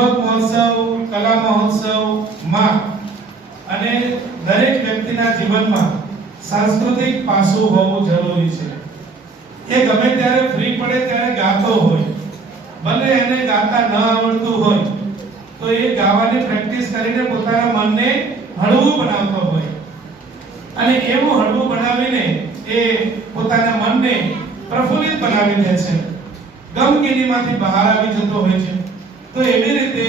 યુવક મહોત્સવ, કલા મહોત્સવમાં અને દરેક વ્યક્તિના જીવનમાં સાંસ્કૃતિક પાસું હોવું જરૂરી છે. એ ગમે ત્યારે ફ્રી પડે ત્યારે ગાતો હોય, ભલે એને ગાતા ન આવડતું હોય તો એ ગાવાની પ્રેક્ટિસ કરીને પોતાના મનને હળવું બનાવતો હોય અને એવું હળવું બનાવીને એ પોતાના મનને પ્રફુલ્લિત બનાવી દે છે, ગમગીનીમાંથી બહાર આવી જતો હોય છે. તો એવી રીતે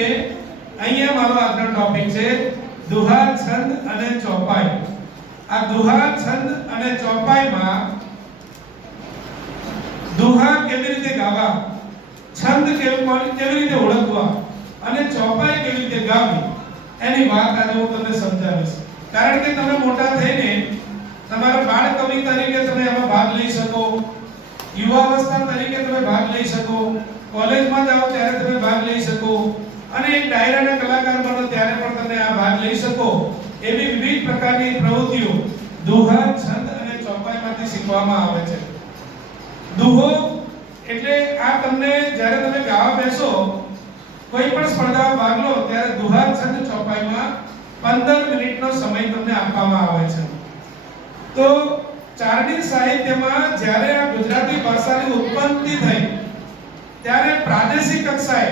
અહીંયા મારો આજનો ટોપિક છે દુહા, છંદ અને ચોપાઈ. આ દુહા, છંદ અને ચોપાઈમાં દુહા કેવી રીતે ગાવા, છંદ કેવી રીતે ઓળખવા અને ચોપાઈ કેવી રીતે ગાવી એની વાત આજે હું તમને સમજાવીશ. કારણ કે તમે મોટા થઈને તમારા બાળ કવિ તરીકે તમે આમાં ભાગ લઈ શકો, યુવાવસ્થા તરીકે તમે ભાગ લઈ શકો, કોલેજમાં જાઓ ત્યારે તમે ભાગ લઈ શકો અને એક ડાયરાના કલાકાર બનો ત્યારે પણ તમે આ ભાગ લઈ શકો. એવી વિવિધ પ્રકારની પ્રવૃત્તિઓ દુહા, છંદ અને ચોપાઈમાંથી શીખવામાં આવે છે. દુહો એટલે આ તમને જ્યારે તમે ગાવા બેસો, કોઈ પણ સ્પર્ધામાં ભાગ લો ત્યારે દુહા, છંદ, ચોપાઈમાં 15 મિનિટનો સમય તમને આપવામાં આવે છે. તો ચારણી સાહિત્યમાં જ્યારે આ ગુજરાતી ભાષાની ઉત્પત્તિ થઈ ત્યારે પ્રાદેશિક કક્ષાએ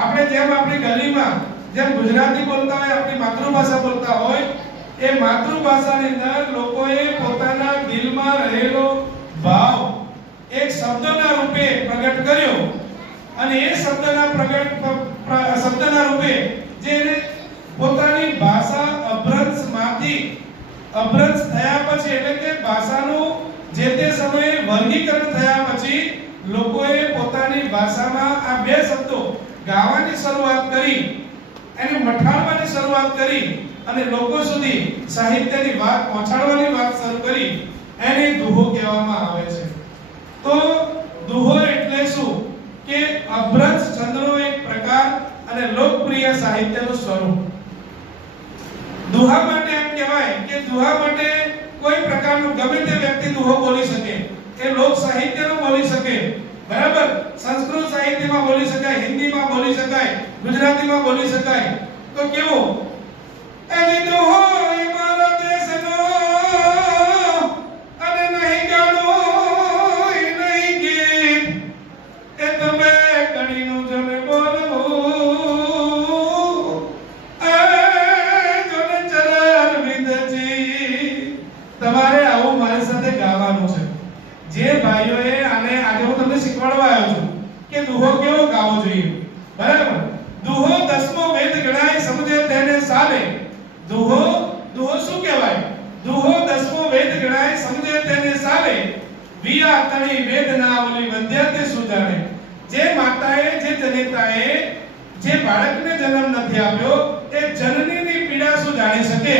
આપણે જેમ આપણી ગલીમાં જેમ ગુજરાતી બોલતા હોય, આપણી માતૃભાષા બોલતા હોય, એ માતૃભાષાની અંદર લોકોએ પોતાના દિલમાં રહેલો ભાવ એક શબ્દના રૂપે પ્રગટ કર્યો અને એ શબ્દના રૂપે જેને પોતાની ભાષા અભ્રંશ થયા પછી એટલે કે ભાષાનું જે તે સમયે વર્ગીકરણ થયા પછી લોકોએ પોતાની ભાષામાં આ બે શબ્દો ગાવાની શરૂઆત કરી, એને મઠાળવાની શરૂઆત કરી અને લોકો સુધી સાહિત્યની વાત પહોંચાડવાની વાત શરૂ કરી. એને દુહો કહેવામાં આવે છે. તો દુહો એટલે શું કે અભ્રંશ છંદનો એક પ્રકાર અને લોકપ્રિય સાહિત્યનું સ્વરૂપ. દુહા માટે એમ કહેવાય કે દુહા માટે કોઈ પ્રકારનું ગમે તે વ્યક્તિ દુહો બોલી શકે. એ લોક સાહિત્યનો બોલી શકે, બરાબર, સંસ્કૃત સાહિત્યમાં બોલી શકાય, હિન્દીમાં બોલી શકાય, ગુજરાતીમાં બોલી શકાય. તો કેવો એ દુહો એ મારા દેશનો અને નહીં ગાડો એ નહીં ગીત, એ તમે કડીનું જને બોલવું એ જોને ચરર વિદજી. તમારે આવું મારી સાથે ગાવાનું છે. જે ભાઈઓએ આને આજે હું તમને શીખવાડવા આવ્યો છું કે દુહો કેવો ગાવો જોઈએ, બરાબર. દુહો દસમો વેદ ગણાય, સમજે તેને સાલે. દુહો શું કહેવાય? દુહો દસમો વેદ ગણાય, સમજે તેને સાલે. વિયા તણી વેદનાવલી વંદ્યતે સુજાને. જે માતાએ, જે જનેતાએ જે બાળકને જન્મ નથી આપ્યો એ જનનીની પીડા શું જાણી શકે?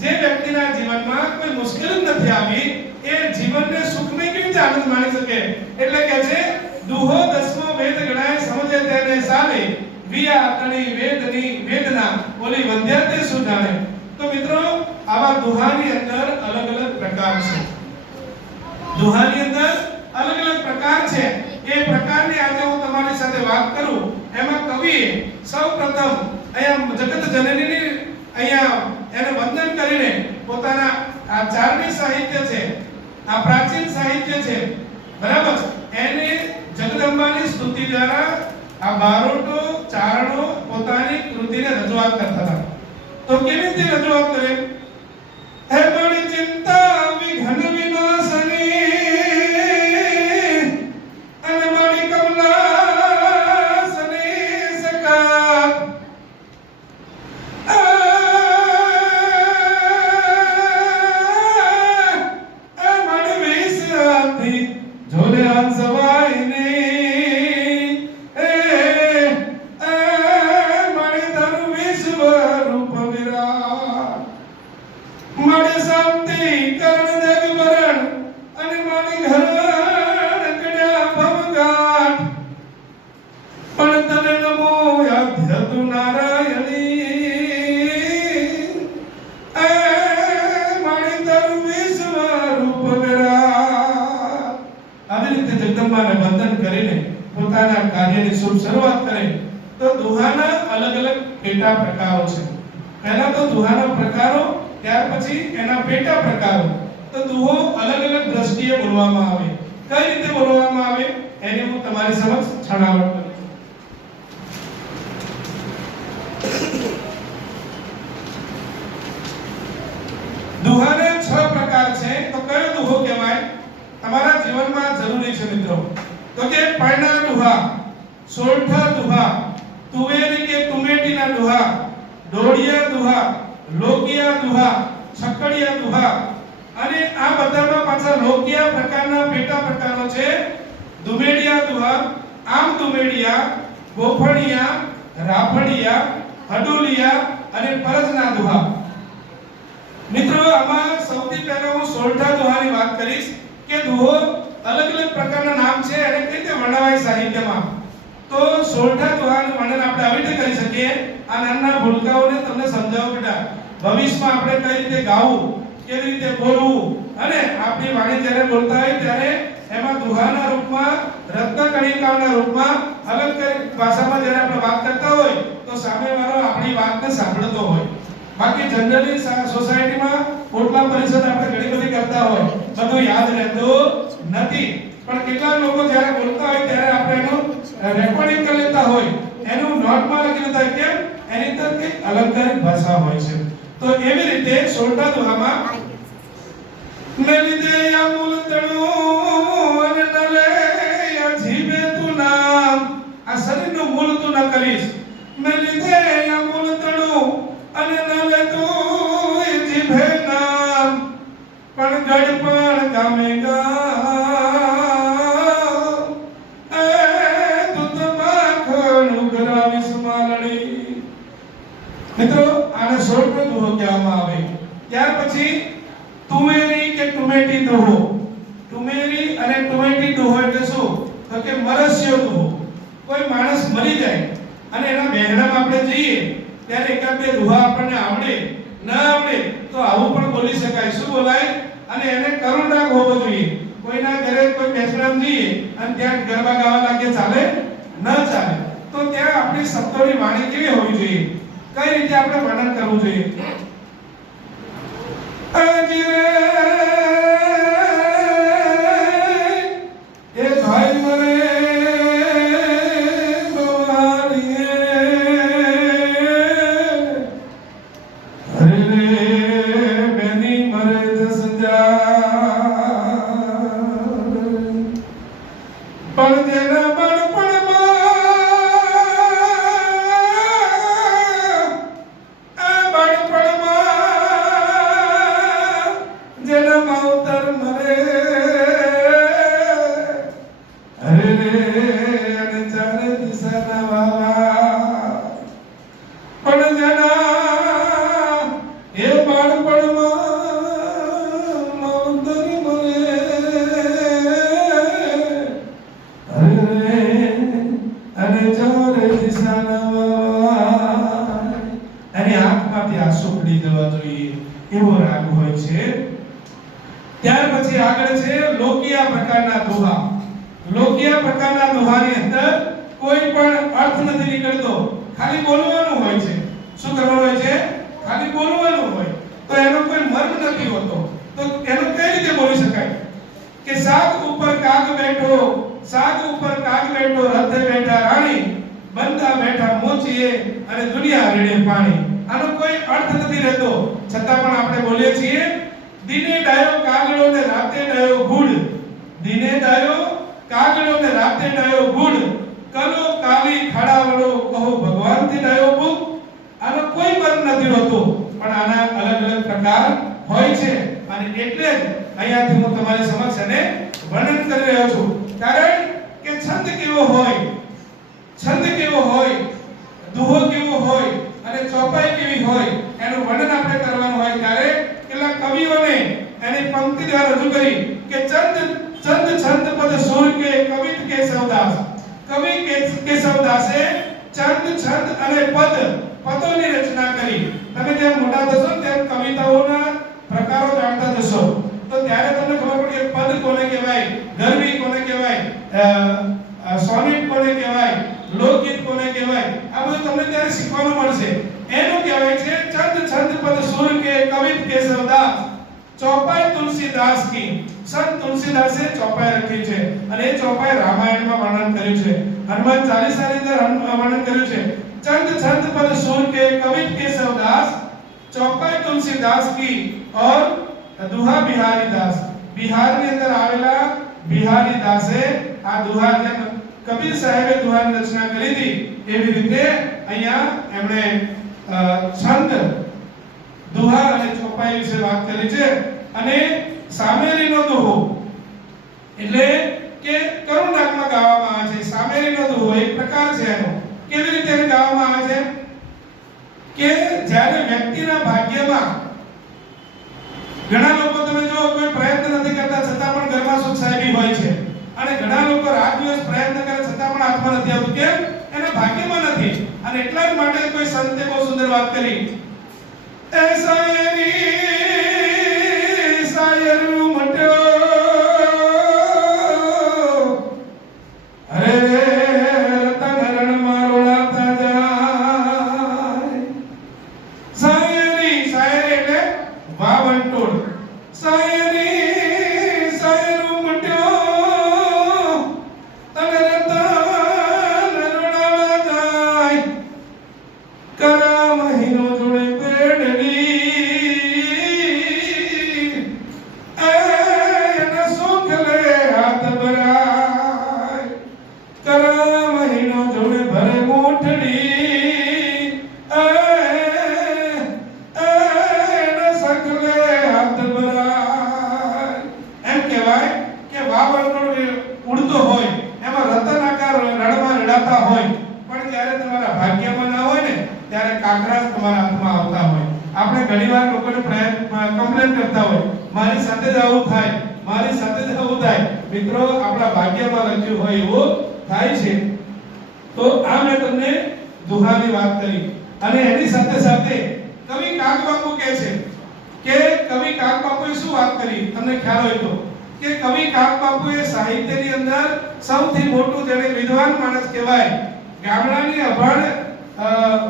જે વ્યક્તિના જીવનમાં કોઈ મુશ્કેલી નથી આવી એ જીવનને સુખમય કેવી રીતે આનંદ માણી શકે? એટલે કે છે દુહો દસમો વેદ ગણાય, સમજે તેને સાલે. વિયા તણી વેદની વેદના ઓલી વંદ્યતે સુજાને. તો મિત્રો, આવા દુહાની અંદર અલગ અલગ પ્રકાર છે. દુહાની અંદર અલગ અલગ પ્રકાર છે. એ પ્રકારની આજે હું તમારી સાથે વાત કરું. એમાં કવિએ સૌપ્રથમ અહીંયા જગત જનનીની અહીંયા એને વંદન કરીને પોતાના આ ચારણી સાહિત્ય છે, આ પ્રાચીન સાહિત્ય છે, બરાબર, એને જગદંબાની સ્તુતિ દ્વારા આ બારોટો ચારણો પોતાની કૃતિને રજૂઆત કરતા હતા. તો કેવી રીતે રજૂઆત કરે? હે બડી ચિંતા વિઘન વિનાશની અને બડી કમલાસની સકાત. મડી વિશ્રાંતિ જોને અંસવાય ને જગદંબાને વંદન કરીને પોતાના કાર્યની શુભ શરૂઆત કરે તો દુહાના અલગ અલગ પેટા પ્રકારો છે. પહેલા તો દુહાના પ્રકારો, ત્યાર પછી એના પેટા પ્રકારો. તો દુહો અલગ અલગ દ્રષ્ટિએ બોલવામાં આવે. કઈ રીતે બોલવામાં આવે એની હું તમારી સમક્ષ છણાવટ કરું. દુહાને 6 પ્રકાર છે. તો કયો દુહો કહેવાય તમારા જીવનમાં જરૂરી છે મિત્રો? તો કે પૈણા દુહા, સોરઠા દુહા, તુવેરી કે તુમેટીના દુહા, ડોડિયા દુહા, લોકિયા દુહા, છકડિયા દુહા. અને આ બધામાં પાછા લોકિયા પ્રકારના પેટા પ્રકારો છે. દુમેડિયા દુહા, આમ દુમેડિયા, ગોફણિયા, રાફડિયા, હડુલિયા અને પરજના દુહા. મિત્રો આમાં સૌથી પહેલા હું સોરઠા દુહાની વાત કરીશ કે દુહો અલગ અલગ પ્રકારના નામ છે અને કઈ રીતે વર્ણવાય સાહિત્યમાં. તો સોરઠા દુહાનું વર્ણન આપણે આવી રીતે કરી શકીએ. આ નાના ભૂલકાઓને તમને સમજાવો બેટા. ભવિષ્યમાં આપણે કઈ રીતે ગાવું, કેવી રીતે બોલવું અને આપણી વાણી જ્યારે બોલતા હોય ત્યારે એમાં દુહાના રૂપમાં, રત્નકણિકાના રૂપમાં અલગ ભાષામાં જ્યારે આપણે વાત કરતા હોય તો સામેવાળો આપણી વાતને સાંભળતો હોય. બાકી જનરલી સોસાયટીમાં ઓટલા પરિષદ આપણે ઘણી બધી કરતા હોય, બધું યાદ રહેતું નથી. પણ કેટલાક લોકો જ્યારે બોલતા હોય ત્યારે આપણે એનું રેકોર્ડિંગ કરી લેતા હોય, એનું નોટમાં લખી લેતા હોય. કેમ? એની અંદર કંઈક અલંકારિક ભાષા હોય છે. તો એવી રીતે સોરઠા દુહામાં મેલી દે અમૂલ તણું અને નલે જીભે તું નામ. આ શરીરનું મૂળ તું ન કરીશ. મેલી દે અમૂલ તણું અને નલે તું જીભે નામ, પણ ગડપણ ગામે ગામ એ તું તો માખણ ઉઘરાવીશ માલણી. મિત્રો આને સોરઠો દુહો કહેવામાં આવે. ત્યાર પછી તુમેરી કે તુમેટી દુહો. તુમેરી અને તુમેટી દુહો એટલે શું? તો કે મરસ્યો દુહો. કોઈ માણસ મરી જાય અને એના બહેરામાં આપણે જઈએ ત્યારે એકાદ બે દુહા આપણને આવડે ન આવડે તો આવું પણ બોલી શકાય. શું બોલાય? અને એને કરુણ રાગ હોવો જોઈએ. કોઈના ઘરે કોઈ બેસરામ જઈએ અને ત્યાં ગરબા ગાવા લાગે, ચાલે? ન ચાલે. તો ત્યાં આપણી શબ્દોની વાણી કેવી હોવી જોઈએ, કઈ રીતે આપણે વર્ણન કરવું જોઈએ? એ ભાઈ મરે એવો રાગ હોય છે. ત્યાર પછી આગળ છે લોકિયા પ્રકારના દોહા. લોકિયા પ્રકારના દોહાની અંદર કોઈ પણ અર્થ નથી નીકળતો, ખાલી બોલવાનું હોય છે. શું કરવાનું હોય છે? ખાલી બોલવાનું હોય. તો એનો કોઈ મર્મ નથી હોતો. તો એનો કઈ રીતે બોલી શકાય કે સાગ ઉપર કાગ બેઠો, સાગ ઉપર કાગ બેઠો, રથે બેઠા રાણી, બંદા બેઠા મોચીએ અને દુનિયા રેડે પાણી. આનો કોઈ અર્થ નથી રહેતો, છતાં પણ આપણે બોલીએ છીએ. દિને ડાયો કાગડો ને રાતે ડાયો ગુડ, દિને ડાયો કાગડો ને રાતે ડાયો ગુડ, કલો કાલી ખાડાવડો કહો ભગવાન થી ડાયો બુક. આનો કોઈ મર્મ નથી હોતો, પણ આના અલગ અલગ પ્રકાર હોય છે. અને એટલે જ અહીંયાથી હું તમારી સમક્ષ એને વર્ણન કરી રહ્યો છું. કારણ કે છંદ કેવો હોય, છંદ કેવો હોય, દુહો કેવો હોય અને ચોપાઈ કેવી હોય એનું વર્ણન આપણે કરવાનું હોય ત્યારે કેટલાક કવિઓને એની પંક્તિ દ્વારા રજૂ કરી કે ચંદ ચંદ છંદ પદ સુર કે કવિત કેશવદાસ. કવિ કેશવદાસે ચંદ છંદ અને પદોની રચના કરી. તમે જેમ મોટા થશો તેમ કવિતાઓના પ્રકારો જાણતા જશો. તો ત્યારે તમને ખબર પડે કે પદ કોને કહેવાય, ગરવી કોને કહેવાય, સોનેટ કોને કહેવાય, લોકગીત કોને કહેવાય. આ ચોપાઈ તુલસીદાસ કી, સંત તુલસીદાસે ચોપાઈ લખી છે અને એ ચોપાઈ રામાયણમાં વર્ણન કર્યું છે, હનુમાન ચાલીસાની અંદર વર્ણન કર્યું છે। ચંદ છંદ પદ સુર के कवि केशव दास, चौपाई तुलसीदास की और दुहा बिहारी दास। बिहार ની અંદર આવેલા બિહારી દાસે આ દુહા જે કબીર સાહેબે દુહાની રચના કરી હતી એવી રીતે અહીંયા એમણે છંદ દુહા અને ચોપાઈ વિશે વાત કરી છે। અને સામેરીનો દુહો એટલે કે કરુણ રાગમાં ગાવામાં આવે છે। સામેરીનો દુહો એક પ્રકાર છે એનો। કેવી રીતે ગાવામાં આવે છે કે જ્યારે વ્યક્તિના ભાગ્યમાં ઘણા લોકો તમે જો કોઈ પ્રયત્ન નથી કરતા છતાં પણ ઘરમાં સુખ સાહેબી હોય છે અને ઘણા લોકો રાત દિવસ પ્રયત્ન કરે છતાં પણ હાથમાં નથી આવતું, કેમ? એના ભાગ્યમાં નથી। અને એટલા જ માટે કોઈ સંતે બહુ સુંદર વાત કરી, એ શાયરી શાયરું મટ્યો અરે મિત્રો આપણા ભાગ્યમાં લખ્યું હોય એવું થાય છે। તો આ મેં તમને દુહાની વાત કરી અને એની સાથે સાથે કવિ કાગબાપુ કહે છે કે કવિ કાગબાપુએ શું વાત કરી તમને ખ્યાલ હોય તો કે કવિ કાગબાપુએ સાહિત્યની અંદર સૌથી મોટું જેને વિદ્વાન માણસ કહેવાય, ગામડાની અભણ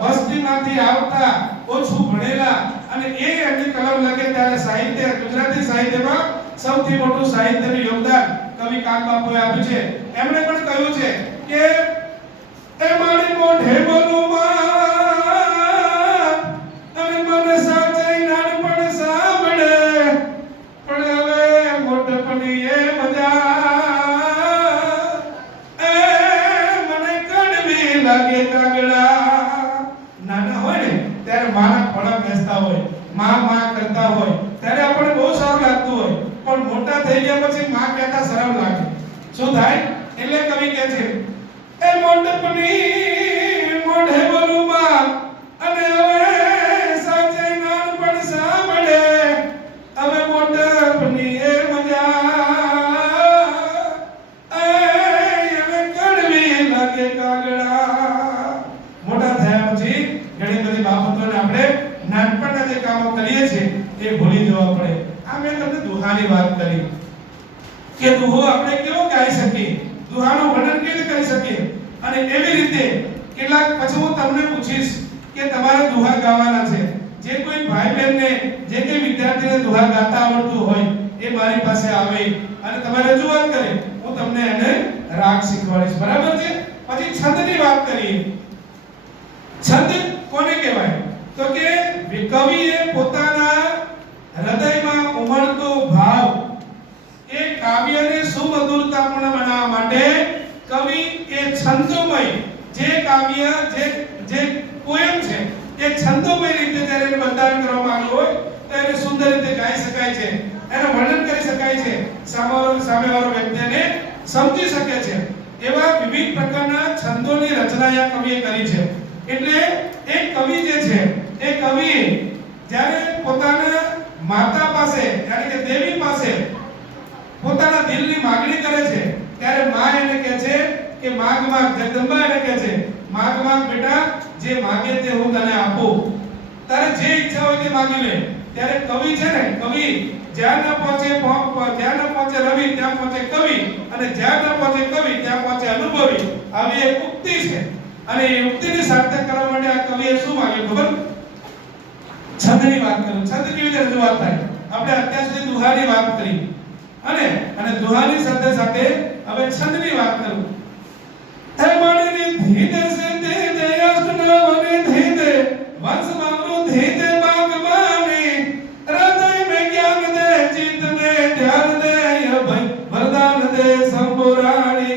વસ્તીમાંથી આવતા ઓછું ભણેલા અને એ એમની કલમ લખે ત્યારે સાહિત્ય ગુજરાતી સાહિત્યમાં સૌથી મોટું સાહિત્યનું યોગદાન કવિ કાગબાપુએ આપ્યું છે। એમણે પણ કહ્યું છે કે એ મારી મોઢે બોલું માં અને મને સાચે નાનપણ સાંભળે પણ હવે મોઢપણી એ મજા એ મને કડવી લાગે કાગડા। નાના હોય ને ત્યારે માના ખોળા બેસતા હોય, માં કરતા હોય ત્યારે આપણને બહુ સારું લાગતું હોય, પણ મોટા થઈ ગયા પછી માં કહેતા શરમ લાગે। શું થાય? એટલે કવિ કહે છે એ મોઢપણી મોઢે બોલું માં અને હવે સાચે નાનપણ સાંભળે હવે મોઢપણી એ મજા એ હવે કડવી લાગે કાગડા। મોટા થયા પછી ઘણી બધી બાબતોને આપણે નાનપણના જે કામો કરીએ છીએ એ ભૂલી જવા પડે। આ મેં તમને દુહાની વાત કરી કે દુહો આપણે કેવો ગાઈ શકીએ, દુહાનું વર્ણન કેવી રીતે કરી શકીએ અને એવી રીતે કેટલાક પછી હું તમને પૂછીશ કે તમારે દુહા ગાવાના છે। જે કોઈ ભાઈ બહેનને જે કોઈ વિદ્યાર્થીને દુહા ગાતા આવડતું હોય એ મારી પાસે આવે અને તમારે રજૂઆત કરે, હું તમને એને રાગ શીખવાડીશ, બરાબર છે? પછી છંદની વાત કરીએ। છંદ કોને કહેવાય? તો કે કવિએ પોતાના હૃદયમાં ઉમળતો ભાવ એ કાવ્યને સુમધુરતાપૂર્ણ બનાવવા માટે કવિ એ છંદોમય જે કાવ્ય જે પોએમ છે એ છંદોમય રીતે જ્યારે બંધારણ કરવામાં આવ્યું હોય તો એને સુંદર રીતે ગાઈ શકાય છે, એનું વર્ણન કરી શકાય છે, સામેવાળો વ્યક્તિને સમજી શકે છે। એવા વિવિધ પ્રકારના છંદોની રચના આ કવિએ કરી છે। એટલે એક કવિ જે છે એ કવિ જ્યારે પોતાના માતા પાસે એટલે કે દેવી પાસે પોતાના દિલની માંગણી કરે છે ત્યારે માં એને કહે છે કે માગ માગ, જગદંબા એને કહે છે માગ માગ બેટા, જે માગે તે હું તને આપું, તારે જે ઈચ્છા હોય તે માંગી લે। ત્યારે કવિ છે ને, કવિ જ્યાં ન પહોંચે રવિ ત્યાં પહોંચે કવિ અને જ્યાં ન પહોંચે કવિ ત્યાં પહોંચે અનુભવી, આવી એક ઉક્તિ છે અને એ ઉક્તિને સાર્થક કરવા માટે આ કવિએ શું માંગ્યું ખબર? છંદની વાત કરું। છંદ કેવી રીતે રજૂઆત થાય? આપણે અત્યાર સુધી દુહાની વાત કરી અને દુહાની સાથે સાથે હવે છંદની વાત કરું. હે મણની ધીદે સે દે દે અષ્ટનાવને ધીદે વંશ મામરો ધીદે બાગમાની હૃદય મે જ્ઞાન દે ચિત્ત મે ધ્યાન દે અભય વરદાન દે સંપુરાણી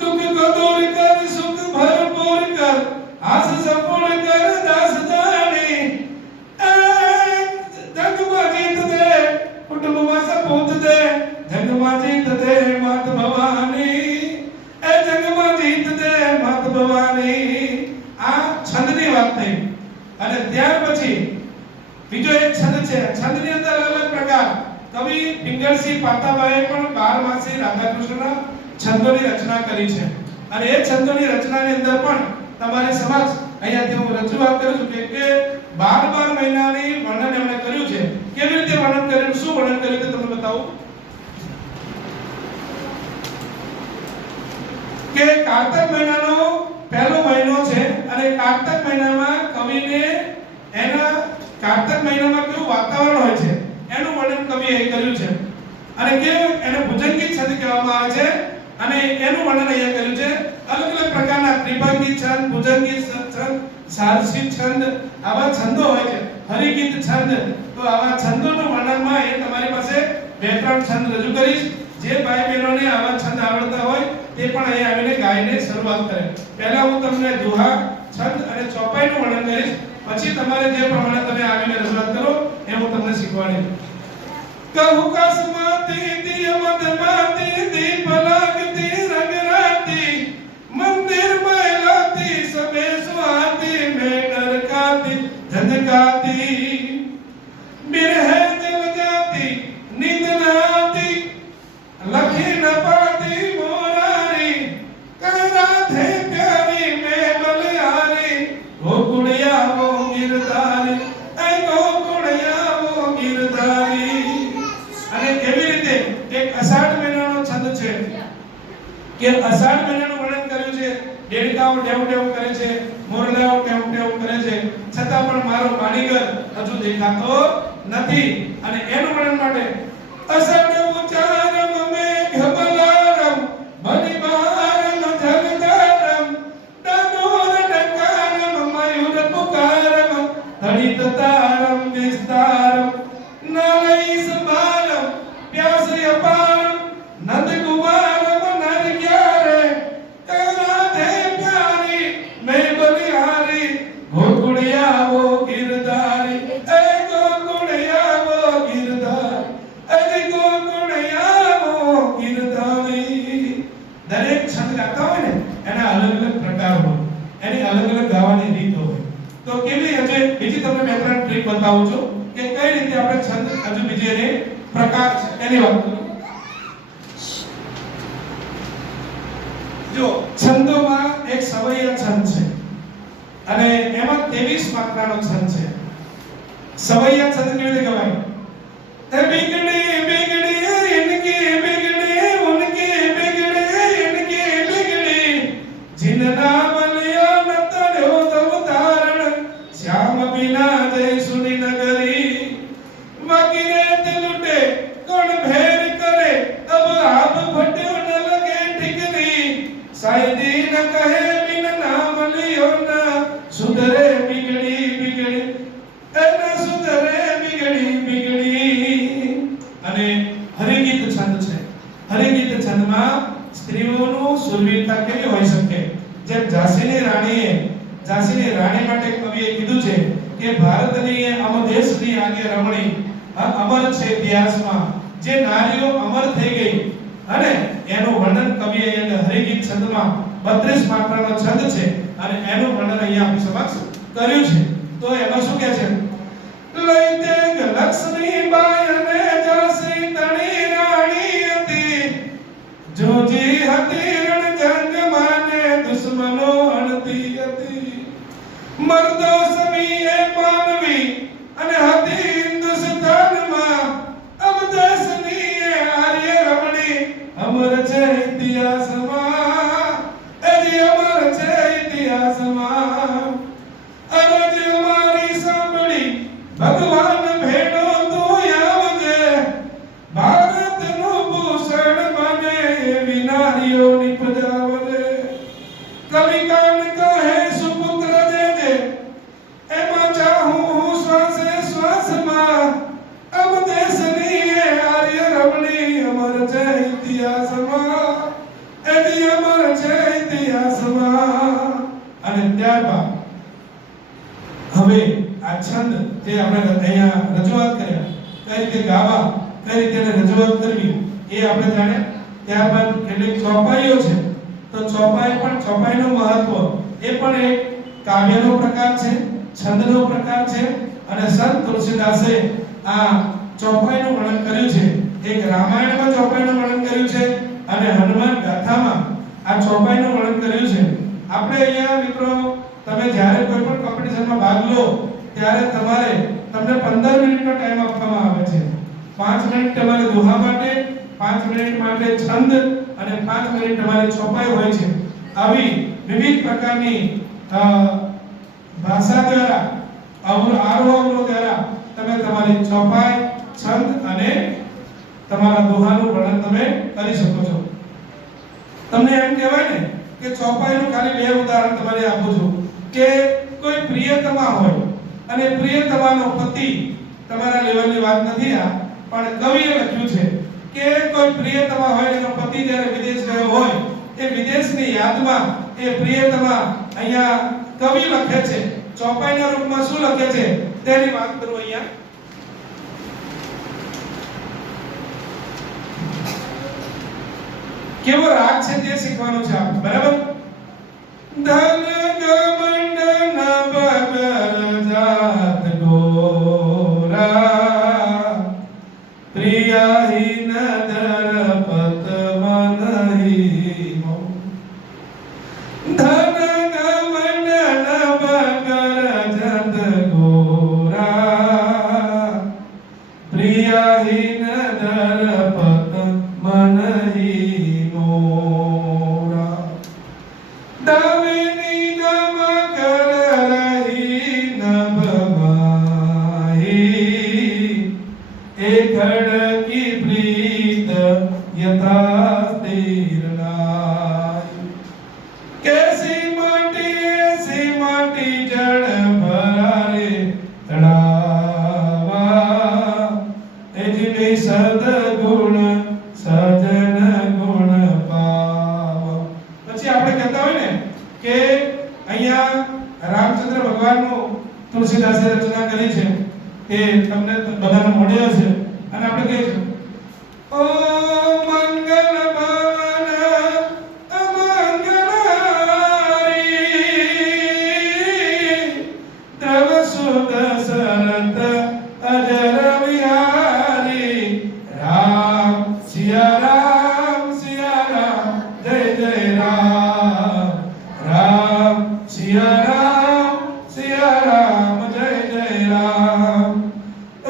દુઃખ કો દૂર કર સુખ ભરપૂર કર આસ સંપૂર્ણ કર દાસ જાણી જગમાં જીત દે કુટુંબમાં સપૂત દે જગમાં જીત દે માત ભવાની એ જગમાં જીત દે માત ભવાની. આ છંદની વાત થઈ. અને ત્યાર પછી બીજો એક છંદ છે. છંદની અંદર અલગ પ્રકાર કવિ પિંગળસિંહ પાતાબાઈએ પણ 12 માસી રાધાકૃષ્ણના છંદોની રચના કરી છે. અને એ છંદોની રચનાની અંદર પણ તમારી સમક્ષ અહીંયાથી હું રજૂઆત કરું છું કે 12 મહિનાની વર્ણન એમણે કર્યું છે. કેવી રીતે વર્ણન કર્યું, શું વર્ણન કર્યું તે તમને બતાવું. કે કારતક મહિનાનો પહેલો મહિનો છે અને કારતક મહિનામાં કવિને એના કારતક મહિનામાં કેવું વાતાવરણ હોય છે એનું વર્ણન કવિએ કર્યું છે. અને કેવું એને ભુજંગી છંદ કહેવામાં આવે છે અને એનું વર્ણન અહીંયા કર્યું છે. અલગ અલગ પ્રકારના ત્રિભંગી છંદ, ભુજંગી છંદ, સારસી છંદ, આવા છંદો હોય છે. હરિગીત છંદ. તો આવા છંદોનું વર્ણનમાં એ તમારી પાસે બે ત્રણ છંદ રજૂ કરીશ. જે ભાઈ બહેનોને આવા છંદ આવડતા હોય તે પણ અહીં આવીને ગાઈને શરૂઆત કરે. પહેલા હું તમને દુહા, છંદ અને ચોપાઈનું વર્ણન કરીશ. પછી તમારે જે પ્રમાણે તમે આવીને રજૂઆત કરો એ હું તમને શીખવાડીશ. કહું કસમાતી દિય મદમાતી દીપ લાગતી રંગરાતી મંદિર में लाती सबे स्वाती में डरकाती झंझकाती बिरहे जल जाती नींद न आती लखी न पाती मोरारी कह राधे प्यारी मैं बलिहारी गोकुड़िया वो गिरधारी ऐ गोकुड़िया वो गिरधारी. અને કેવી રીતે એક અષાઢ મહિનાનો છંદ છે કે અષાઢ મહિનાનું વર્ણન કર્યું છે. દેડકાઓ ડેવ ડેવ કરે છે, મોરલાઓ ટેવ ટેવ કરે છે, છતાં પણ મારો માણીગર હજુ દેખાતો નથી. અને એનું વર્ણન માટે અષાઢ ઉચારમ મેઘ બલારમ બલિબારમ જગદારમ દાનોર ડકારમ મયુર પુકારમ તડિત તારમ વિસ્તારમ નલઈ સંભારમ પ્યાસી અપારમ નંદ કુમારમ નર ક્યારે રાધે પ્યારી મેં બલિહારી ગોકુળિયા વો ગિરધારી એ ગોકુળિયા વો ગિરધારી એ ગોકુળિયા વો ગિરધારી. દરેક છંદ ગાતા હોય ને એના અલગ અલગ પ્રકાર હોય, એની અલગ અલગ ગાવાની રીત હોય. તો કેવી હજુ બીજી તમને બે ત્રણ ટ્રીક બતાવું છું કે કઈ રીતે આપણે છંદ હજુ બીજી એની પ્રકાર છે એની વાત કરું. જો છંદોમાં એક સવૈયા છંદ છે અને એમાં 23 માત્રાનો છંદ છે. સવૈયા છંદ કેવી રીતે ગવાય? તે બિગડે બિગડે ઇનકે બિગડે ઉનકે બિગડે ઇનકે બિગડે જીનના બલિયા ન તડ્યો અવતારણ શ્યામ બિના જય સુની નગરી વગીરે તે લૂટે કોણ ભેર કરે અબ આપ ફટ્યો ન લગે ઠીકરી સાયદી ન કહે બિન નામ લિયો ના સુધરે બિગડી બિગડી એ ન સુધરે બિગડી બિગડી. અને હરિગીત છંદ છે. હરિગીત છંદમાં સ્ત્રીઓનું સુરવીરતા કેવી હોઈ શકે. જેમ ઝાંસીની રાણી માટે કવિએ કીધું છે કે ભારતની અમદેશની આગે રમણી અમર છે ઇતિહાસમાં જે નારીઓ અમર થઈ ગઈ અને એનું વર્ણન કવિએ હરિગીત છંદમાં 32 માત્રાનો છંદ છે અને એનું વર્ણન અહીંયા આપણી સમક્ષ કર્યું છે. તો એમાં શું કહે છે? લઈતે લક્ષ્મી બાઈ અને ઝાંસી તણી રાણી હતી જોજી હતી રણજંગ માને દુશ્મનો હણતી હતી મર્દો સમીએ માનવી અને હતી હિન્દુસ્તાનમાં અમદેશની આર્ય રમણી અમર છે ઇતિહાસમાં એજી અમર છે ઇતિહાસમાં અરજ અમારી સાંભળી ભગવાન ભેડો તું આવ જે આપણે અહીંયા રજૂઆત કર્યા, કઈ રીતે ગાવા, કઈ રીતે એને રજૂઆત કરવી એ આપણે જાણ્યા. ત્યારબાદ કેટલીક ચોપાઈઓ છે, તો ચોપાઈ ચોપાઈનું મહત્વ એ પણ એક કાવ્યનો પ્રકાર છે, છંદનો પ્રકાર છે. અને સંત તુલસીદાસે આ ચોપાઈનું વર્ણન કર્યું છે. એક રામાયણમાં ચોપાઈનું વર્ણન કર્યું છે અને હનુમાન ગાથામાં આ ચોપાઈનું વર્ણન કર્યું છે. આપણે અહીંયા મિત્રો તમે જ્યારે કોઈ પણ કોમ્પિટિશનમાં ભાગ લો ત્યારે તમને 15 મિનિટનો ટાઈમ આપવામાં આવે છે. 5 મિનિટ તમારે દોહા માટે, 5 મિનિટ માટે છંદ અને 5 મિનિટ તમારી ચોપાઈ હોય છે. આવી વિવિધ પ્રકારની ભાષા દ્વારા આરોહ દ્વારા તમે તમારી ચોપાઈ, છંદ અને તમારા દોહાનું વર્ણન તમે કરી શકો છો. તમને એમ કહેવાય ને કે ચોપાઈનું ખાલી 2 ઉદાહરણ તમારે આપું છું કે કોઈ પ્રિયતમા હોય અને પ્રિયતમાનો પતિ, તમારા લેવલની વાત નથી આ, પણ કવિએ લખ્યું છે કે કોઈ પ્રિયતમા હોય એનો પતિ જ્યારે વિદેશ ગયો હોય એ વિદેશની યાદમાં એ પ્રિયતમા અહીંયા કવિ લખે છે, ચોપાઈના રૂપમાં શું લખે છે તેની વાત કરું અહીંયા. કેવો રાગ છે તે શીખવાનું છે આપણે, બરાબર? ધન ગમંડ નભર જાત ગોરા પ્રિયાહીન ધરપત મનહી મો. ધન ગમંડ નભર જાત ગોરા પ્રિયાહીન ધરપત મનહી મોરા. દામિની દમ કર રહી નભમાહી એ ખડકી પ્રીત યથા સ્થિર નાય. કેસી માટી જળ ભરારે તળાવા એ જીની સદગુણ સજન ગુણ પાવા. પછી આપણે કહેતા હોય ને કે અહીંયા રામચંદ્ર ભગવાનનું તુલસીદાસે રચના કરી છે કે તમને બધાને મળ્યો છે અને આપણે કહીએ છીએ ઓ મંગલ ભવન અમંગલારી દ્રવ સુદ સરત અજર વિહારી. રામ સિયા રામ જય જય રામ. રામ સિયા રામ જય જય રામ.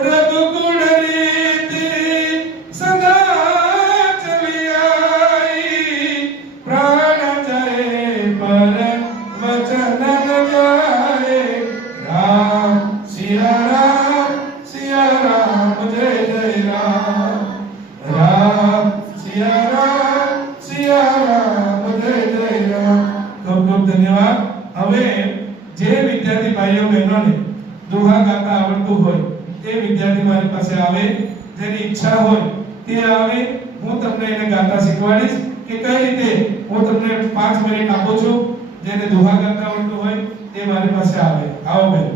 રઘુકુળ રીતિ સદા ચલી આઈ પ્રાણ જાય પર વચન ન જાય. રામ સિયા રામ જય જય રામ. રામ સિયા રામ જય જય રામ. ખૂબ ખૂબ ધન્યવાદ. હવે જે વિદ્યાર્થી ભાઈઓ બહેનોને દોહા ગાતા આવડતું હોય તે વિદ્યાર્થી મારી પાસે આવે, જેની ઈચ્છા હોય તે આવે. હું તમને એને ગાતા શીખવાડીશ કે કઈ રીતે. હું તમને 5 મિનિટ આપું છું. જેને દોહા ગાતા આવડતું હોય તે મારી પાસે આવે. આવો બેન.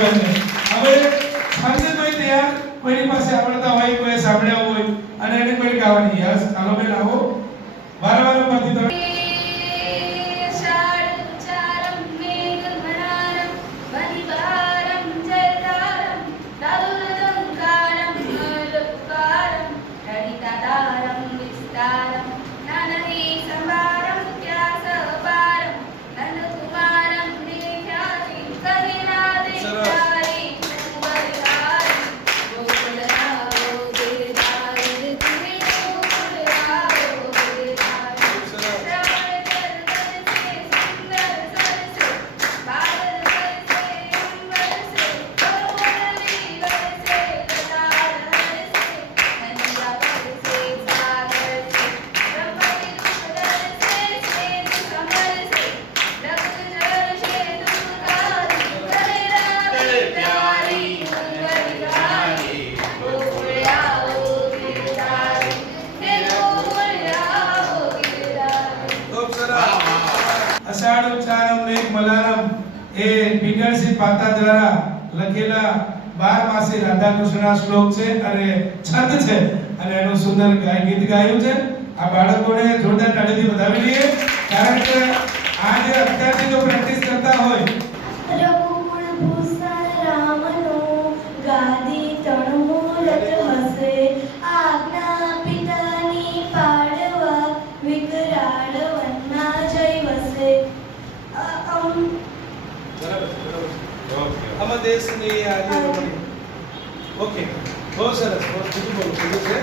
વર્ષાબેનને. હવે સંજયભાઈ તૈયાર, કોઈની પાસે આવડતા હોય, કોઈ સાંભળ્યા હોય અને એને કોઈ ગાવાની. યસ, હાલો બેન આવો. વારવાર પરથી તમે અષાઢ ઉચ્ચારમ મેઘ મલારમ એ પીગળસિંહ પાતા દ્વારા લખેલા 12 માસી રાધા કૃષ્ણના શ્લોક છે અને છંદ છે અને એનું સુંદર ગીત ગાયું છે. આ બાળકોને જોરદાર તાળીથી વધાવી લઈએ, કારણ કે આ જે અત્યારથી જો પ્રેક્ટિસ કરતા હોય. રઘુકુળ ભૂષણ રામનો ગાદી તણમૂલત હસે, આજ્ઞા પિતાની પાડવા વિકરાળ વનના જય વસે. આમાં દેશની આજે રમણી. ઓકે, બહુ સરસ. બીજું બોલો, બીજું છે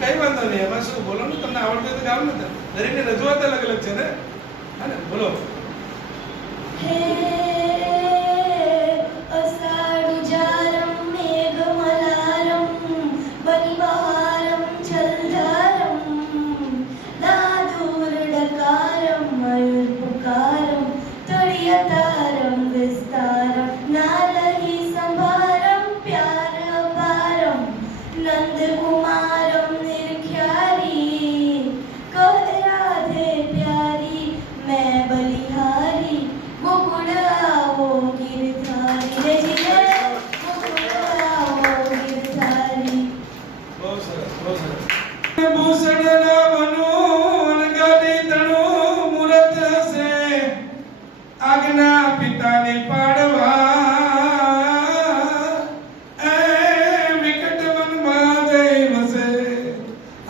કઈ વાંધો નહીં, એમાં શું બોલો ને, તમને આવડતું તો ગાવ ને. દરેકની રજૂઆત અલગ અલગ છે ને. હા ને, બોલો. હે અષાઢ ઉજારમ મેઘ મલારમ બનિબહારમ જલધારમ દાદુર ડકારમ મયુર પુકારમ તળિયતારમ વિસ્તારમ નાલહી સંભારમ પ્યાર અપારમ નંદ કુમારમ નિર્ખ્યારી કહ રાધે પ્યારી मैं बलिहारी गोकुल आओ गिरधारी रे जिले गोकुल आओ गिरधारी. બહુ સરસ, બહુ સરસ. ભૂષણના વનોન ગાદી તણું મૂરત હસે, આજ્ઞા પિતાની પાડવા એ વિકટ વનમાં જઈ વસે.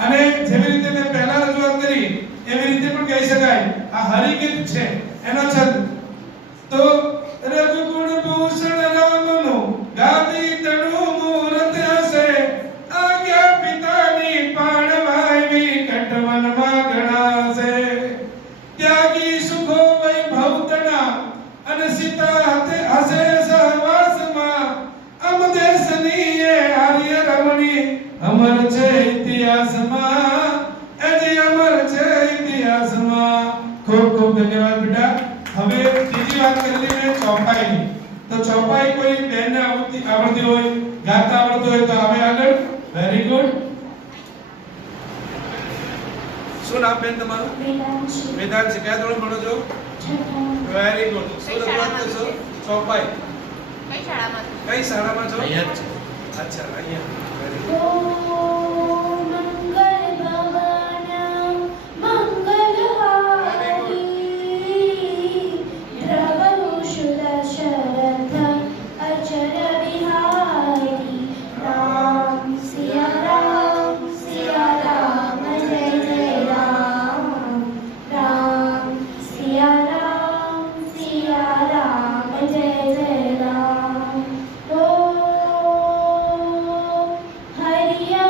અને જેવી રીતે મેં પહેલા રજૂઆત કરી એવી રીતે પણ કહી શકાય. આ હરિગીત છે, એનો છંદ. તો રઘુકુળ ભૂષણ રામનો ગાદી તણું મૂરત હસે, આજ્ઞા પિતાની પાડવા વિકટ વનમાં ઘણા હસે. ત્યાગી સુખો વૈભવ તણા અને સીતા હાથે હસે સહવાસમાં, અમ દેશની એ આર્ય રમણી અમર છે ઇતિહાસમાં. એજી અમર છે ઇતિહાસમાં. ખૂબ ખૂબ ધન્યવાદ બેટા. હવે ત્રીજી વાત કરેલી મેં ચોપાઈની. તો ચોપાઈ કોઈ બેનને આવડતી હોય, ગાતા આવડતું હોય તો હવે આગળ. Very good. શું નામ બેન તમારું? વેદાંશી. વેદાંશી. કયા ધોરણ ભણો છો? છઠ્ઠા. Very good. શું રજૂઆત કરશો? ચોપાઈ. કઈ શાળામાં છો? કઈ શાળામાં છો? અહીંયા જ છે. અચ્છા, અહીંયા. Very good. ઓ મંગલ ભવન મંગલહારી ધ્રવભૂષણ શરથ અચર બિહારી. રામ સિયા રામ જય જય રામ. રામ સિયા રામ જય જય રામ. ઓ હરિયા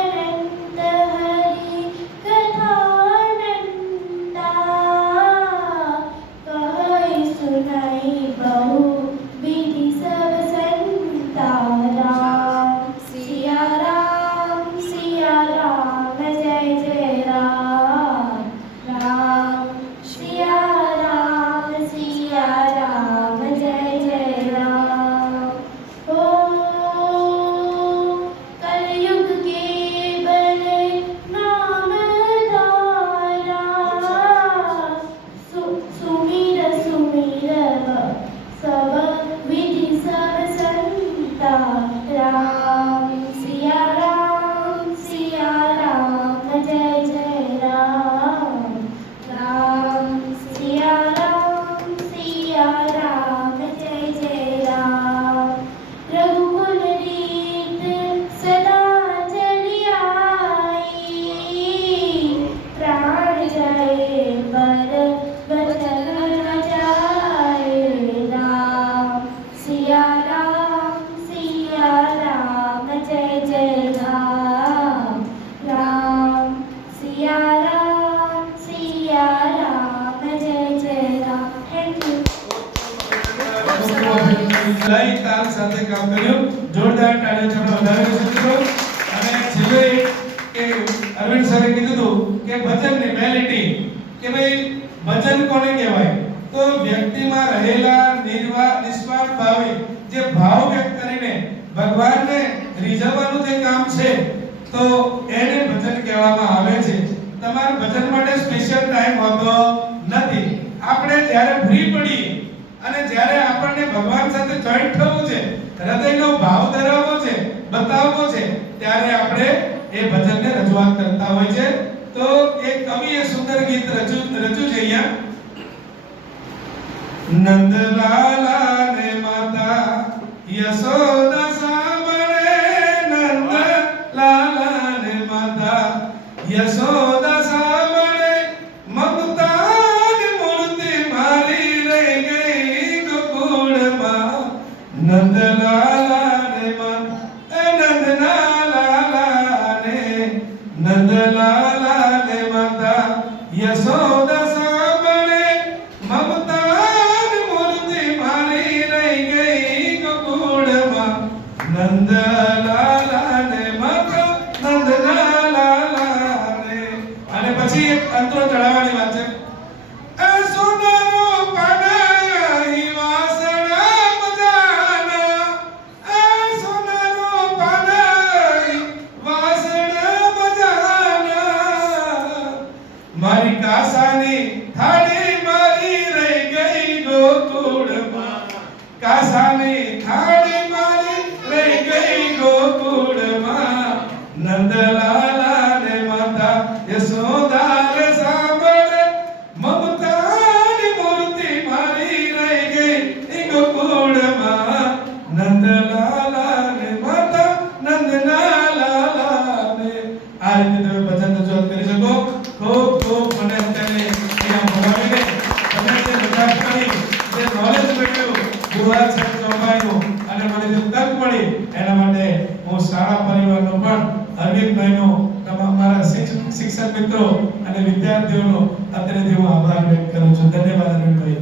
સિયા રામ જય જય રામ. Thank you. લઈ તાલ સાથે કામ કર્યું. જોરદાર તાળીઓ વધારે મિત્રો. અને છેલ્લે કે અરવિંદ સરે કીધું હતું કે ભજનની મેલેડી કે ભાઈ ભજન કોને કહેવાય? તો વ્યક્તિમાં રહેલા નિસ્વાર્થ ભાવે જે ભાવ વ્યક્ત કરીને ભગવાનને રીઝવવાનું જે કામ છે તો એને ભજન કહેવામાં આવે છે. તમારે ભજન માટે સ્પેશિયલ ટાઈમ હોતો નથી. આપણે જ્યારે ફ્રી પડી અને જ્યારે આપણને ભગવાન સાથે જોઈન્ટ થવું છે, હૃદયનો ભાવ ધરાવવો છે, બતાવવો છે, ત્યારે આપણે એ ભજનને રજૂઆત કરતા હોય છે. તો એક કવિએ સુંદર ગીત રજૂ છે અહીંયા. નંદલાલા ને માતા યશોદા સાંભળે, નંદલાલા ને માતા યશોદા સાંભળે, મમતાની મૂર્તિ મારી રહી ગઈ ગોકુળમાં. નંદલાલા ને માતા નંદલાલા ને માતા યશોદા સાંભળે, મમતાની મૂર્તિ મારી રહી ગઈ ગોકુળમાં. નંદલાલા ને માતા નંદલાલા ને. અને પછી એક અંતરો ચડાવવાની વાત છે. એ સોનારો પાડાઈ વાસણા બજાના, એ સોનારો પાડાઈ વાસણા બજાના, મારી કાસાની થાળી મારી રહી ગઈ ગોકુળમાં. કાસાની થાળી મારી રહી ગઈ ગોકુળમાં. નંદલાલા ને માતા યશોદા રે સાંભળે, મમતાની મૂર્તિ મારી રહી ગઈ ગોકુળમાં. નંદલાલા ને માતા નંદલાલા ને. આ રીતે તમે ભજન રજૂઆત કરી શકો. ખૂબ ખૂબ મને અત્યારે અહીંયા ભણાવીને તમે જે રજૂઆત કરી, જે નોલેજ મળ્યું ગુરુવાર સાહેબ ચોપાઈનું, અને મને જે તક મળી એના માટે હું શાળા પરિવારનો પણ અરવિંદભાઈનો, તમામ મારા શિક્ષક મિત્રો અને વિદ્યાર્થીઓનો અત્યારેથી હું આભાર વ્યક્ત કરું છું. ધન્યવાદ અરવિંદભાઈ.